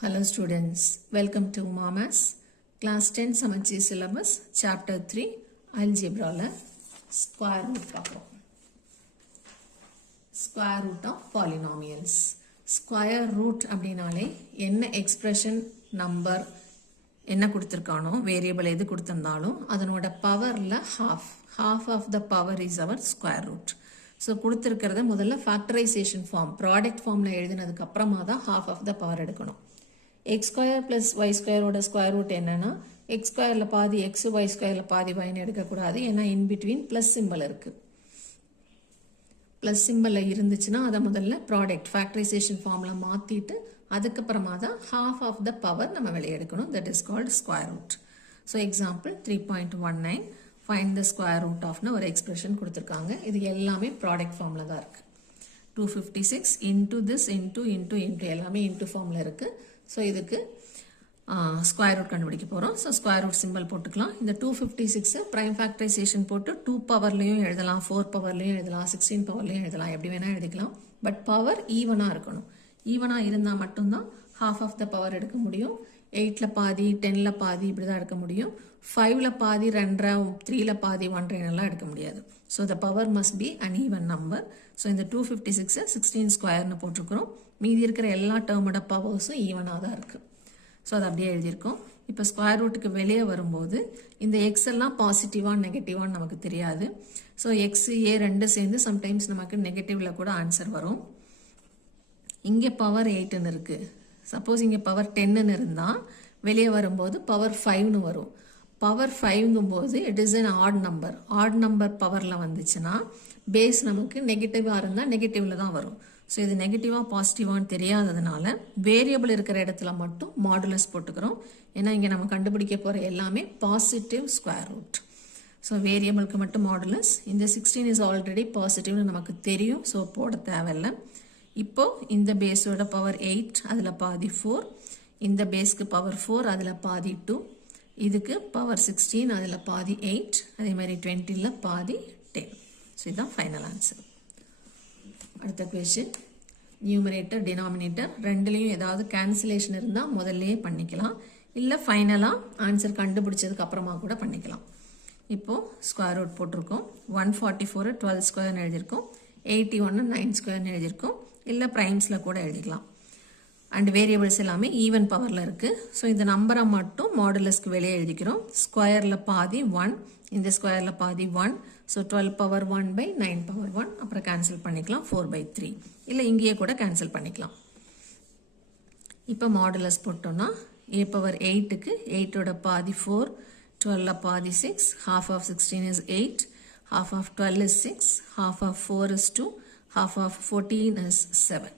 Hello students, welcome to Mama's Class 10 Samachi Syllabus Chapter 3 Algebra Square Root பார்ப்போம். Square Root of Polynomials. Square Root அப்படினாலே என்ன expression number என்ன கொடுத்திருக்கானோ variable எது கொடுத்திருந்தாலும் அதனோட பவர்ல half of the power is our square root. So கொடுத்திருக்கிறத முதல்ல factorization form product formல எழுதினதுக்கு அப்புறமா தான் half of the power எடுக்கணும். x square plus y square ஓட square root என்னன்னா x squareல பாதி x y squareல பாதி y ன்னு எடுக்க கூடாது ஏன்னா in between plus symbol இருக்கு plus symbol இருந்துச்சுன்னா அத முதல்ல product factorization formல மாத்திட்டு அதுக்கு அப்புறமா தான் half of the power நம்ம வெளிய எடுக்கணும் that is called square root. So example 3.19 find the square root of ன ஒரு expression கொடுத்திருக்காங்க இது எல்லாமே product formல தான் இருக்கு 256 into this into எல்லாமே into formல இருக்கு so இதுக்கு square root கண்டுபிடிக்க போறோம் so square root symbol போட்டுக்கலாம் இந்த 256 prime factorization போட்டு 2 பவர்லயும் எழுதலாம் 4 பவர்லயும் எழுதலாம் 16 பவர்லயும் எழுதலாம் எப்படி வேணா எழுதிக்கலாம் பட் பவர் ஈவனா இருக்கணும் ஈவனா இருந்தா மட்டும் தான் half of the power எடுக்க முடியும் 8 ல பாதி 10 ல பாதி இப்படி தான் எடுக்க முடியும் 5 ல பாதி 2 3 ல பாதி 1 எல்லாம் எடுக்க முடியாது so the power must be an even number so இந்த 256 16 ஸ்கொயர் னு போட்டுக்கிறோம் மீதி இருக்கிற எல்லா டேர்மோட பவர்ஸும் ஈவனா தான் இருக்கு சோ அத அப்படியே எழுதி இருக்கோம் இப்போ ஸ்கொயர் ரூட்க்கு வெளியே வரும்போது இந்த x எல்லாம் பாசிட்டிவா நெகட்டிவா நமக்கு தெரியாது சோ x a ரெண்டு சேர்ந்து sometimes நமக்கு நெகட்டிவ்ல கூட ஆன்சர் வரும் இங்க பவர் 8 ன்னு இருக்கு சப்போஸ் இங்க பவர் 10 ன்னு இருந்தா வெளியே வரும்போது பவர் 5 ன்னு வரும் power 5 ங்கும்போது it is an odd number பவர்ல வந்துச்சுனா பேஸ் நமக்கு நெகட்டிவா இருந்தா நெகட்டிவ்ல தான் வரும் சோ இது நெகட்டிவா பாசிட்டிவான்னு தெரியாததனால வேரியபிள் இருக்கிற இடத்துல மட்டும் மாடுலஸ் போட்டுக்கிறோம் ஏன்னா இங்க நம்ம கண்டுபிடிக்க போற எல்லாமே பாசிட்டிவ் ஸ்கொயர் ரூட் சோ வேரியபிளுக்கு மட்டும் மாடுலஸ் இந்த 16 is already பாசிட்டிவ்னு நமக்கு தெரியும் சோ போட தேவையில்லை இப்போ இந்த பேஸோட பவர் 8 அதுல பாதி 4 இந்த பேஸ்க்கு பவர் 4 அதுல பாதி 2 இதுக்கு பவர் 16 அதுல பாதி 8 அதே மாதிரி 20 ல பாதி 10 சோ இதுதான் ஃபைனல் ஆன்சர் அடுத்த क्वेश्चन நியூமரேட்டர் டினாமினேட்டர் ரெண்டுலயும் ஏதாவது கேன்சலேஷன் இருந்தா முதல்லயே பண்ணிக்கலாம் இல்ல ஃபைனலா ஆன்சர் கண்டுபிடிச்சதுக்கு அப்புறமா கூட பண்ணிக்கலாம் இப்போ ஸ்கொயர் ரூட் போட்டுருக்கோம் 144 12 ஸ்கொயர் எழுதி இருக்கோம் 81 9 ஸ்கொயர் எழுதி இருக்கோம் இல்ல பிரைம்ஸ்ல கூட எழுதிக்கலாம் and வேரியபிள்ஸ் எல்லாமே ஈவன் பவர்ல இருக்கு சோ இந்த நம்பரை மட்டும் மாடுலஸ்க்கு வெளியே எழுதிக்கிறோம் ஸ்கொயர்ல பாதி 1 இந்த ஸ்கொயர்ல பாதி 1 so 12 power 1 by 9 power 1 அப்புறம் கேன்சல் பண்ணிக்கலாம் 4 by 3 இல்ல இங்கேயே கூட கேன்சல் பண்ணிக்கலாம் இப்போ மாடுலஸ் போட்டோம்னா a power 8 க்கு 8 ஓட பாதி 4 12 ல பாதி 6 half of 16 is 8 half of 12 is 6 half of 4 is 2 half of 14 is 7